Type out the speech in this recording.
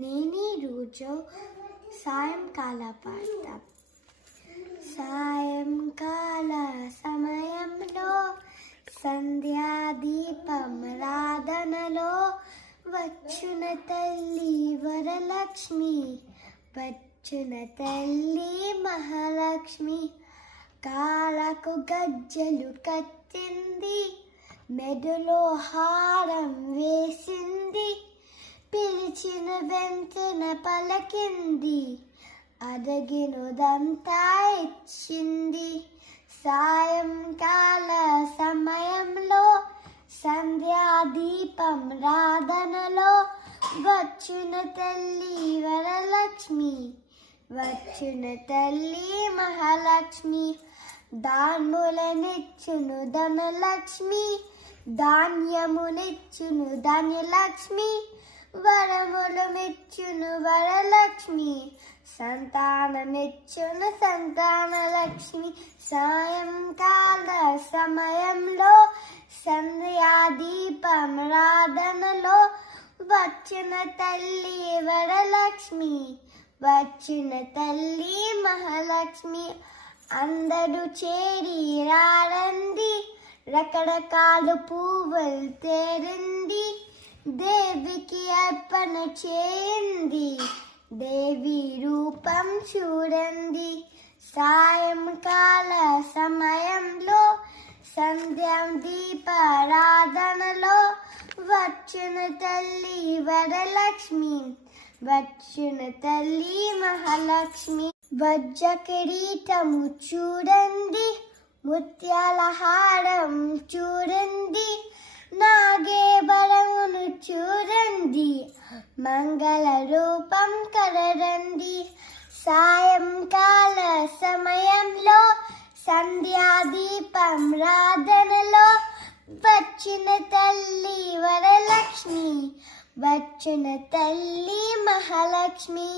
నేనే రోజు సాయంకాల పాట. సాయంకాల సమయంలో సంధ్యాదీపం రాధనలో వచ్చున తల్లి వరలక్ష్మి, వచ్చున తల్లి మహాలక్ష్మి. కాళ్ళకు గజ్జలు కట్టింది, మెడలో హారం వేసింది, పిలిచిన వెంటనే పలికింది, అడిగినదంతా ఇచ్చింది. సాయంకాల సమయంలో సంధ్యాదీపం రాధనలో వచ్చున తల్లి వరలక్ష్మి, వచ్చున తల్లి మహాలక్ష్మి. దాన్ములనిచ్చును ధనలక్ష్మి, ధాన్యమునిచ్చును ధాన్యలక్ష్మి, వరములు మెచ్చును వరలక్ష్మి, సంతానమిచ్చును సంతానలక్ష్మి. సాయంకాల సమయంలో సంధ్యాదీపం రాధనలో వచ్చిన తల్లి వరలక్ష్మి, వచ్చిన తల్లి మహాలక్ష్మి. అందరూ చేరి రారండి, రకరకాల పువ్వులు తేరింది, దేవికి అర్పణ చేయండి, దేవి రూపం చూడండి. సాయంకాల సమయంలో సంధ్యాదీపారాధనలో వచ్చిన తల్లి వరలక్ష్మి, వచ్చిన తల్లి మహాలక్ష్మి. వజ్ర కిరీటము చూడండి, ముత్యాల హారం చూడండి, నాగేబరమును చూడండి, మంగళ రూపం కరరండి. సాయంకాల సమయంలో సంధ్యాదీపం రాధనలో వచ్చిన తల్లి వరలక్ష్మి, వచ్చిన తల్లి మహాలక్ష్మి.